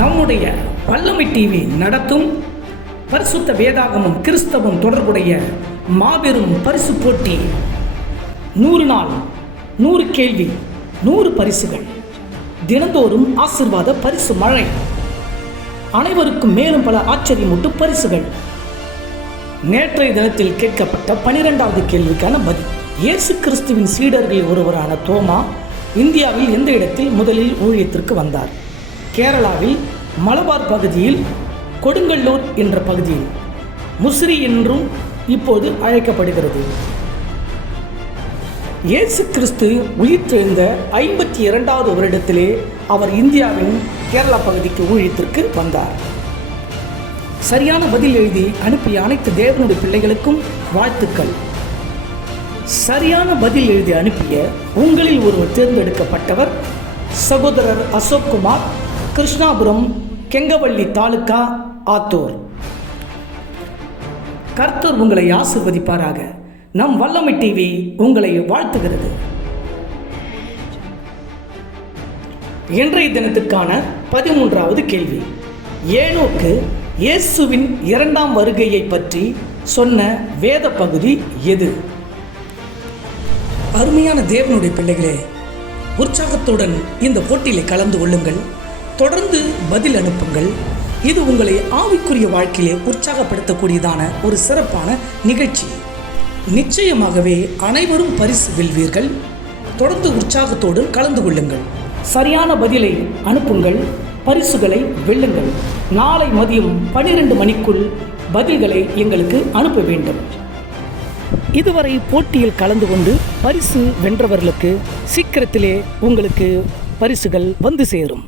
நம்முடைய வல்லமை டிவி நடத்தும் பரிசுத்த வேதாகமும் கிறிஸ்தவம் தொடர்புடைய மாபெரும் பரிசு போட்டி. 100 நாள் 100 கேள்வி 100 பரிசுகள், தினந்தோறும் ஆசீர்வாத பரிசு மழை, அனைவருக்கும் மேலும் பல ஆச்சரியமூட்டும் பரிசுகள். நேற்றைய தினத்தில் கேட்கப்பட்ட 12வது கேள்விக்கான பதில். இயேசு கிறிஸ்துவின் சீடர்களில் ஒருவரான தோமா இந்தியாவில் எந்த இடத்தில் முதலில் ஊழியத்திற்கு வந்தார்? கேரளாவில் மலபார் பகுதியில், கொடுங்கல்லூர் என்ற பகுதியில், முசிறி என்றும் இப்போது அழைக்கப்படுகிறது. இயேசு கிறிஸ்து உயிர்த்தெழுந்த 52வது வருடத்திலே அவர் இந்தியாவின் கேரளா பகுதிக்கு ஊழியத்திற்கு வந்தார். சரியான பதில் எழுதி அனுப்பிய அனைத்து தேவனுடைய பிள்ளைகளுக்கும் வாழ்த்துக்கள். சரியான பதில் எழுதி அனுப்பிய உங்களில் ஒருவர் தேர்ந்தெடுக்கப்பட்டவர் சகோதரர் அசோக்குமார், கிருஷ்ணாபுரம், கெங்கவள்ளி தாலுகா, ஆத்தூர். கர்த்தர் உங்களை ஆசீர்வதிப்பாராக. நம் வல்லமை டிவி உங்களை வாழ்த்துகிறது. இன்றைய தினத்துக்கான 13வது கேள்வி. ஏனோக்கு இயேசுவின் 2ஆம் வருகையை பற்றி சொன்ன வேத பகுதி எது? அருமையான தேவனுடைய பிள்ளைகளே, உற்சாகத்துடன் இந்த போட்டியில் கலந்து கொள்ளுங்கள். தொடர்ந்து பதில் அனுப்புங்கள். இது உங்களை ஆவிக்குரிய வாழ்க்கையிலே உற்சாகப்படுத்தக்கூடியதான ஒரு சிறப்பான நிகழ்ச்சி. நிச்சயமாகவே அனைவரும் பரிசு வெல்வீர்கள். தொடர்ந்து உற்சாகத்தோடு கலந்து கொள்ளுங்கள். சரியான பதிலை அனுப்புங்கள், பரிசுகளை வெல்லுங்கள். நாளை மதியம் 12 மணிக்குள் பதில்களை எங்களுக்கு அனுப்ப வேண்டும். இதுவரை போட்டியில் கலந்து கொண்டு பரிசு வென்றவர்களுக்கு சீக்கிரத்திலே உங்களுக்கு பரிசுகள் வந்து சேரும்.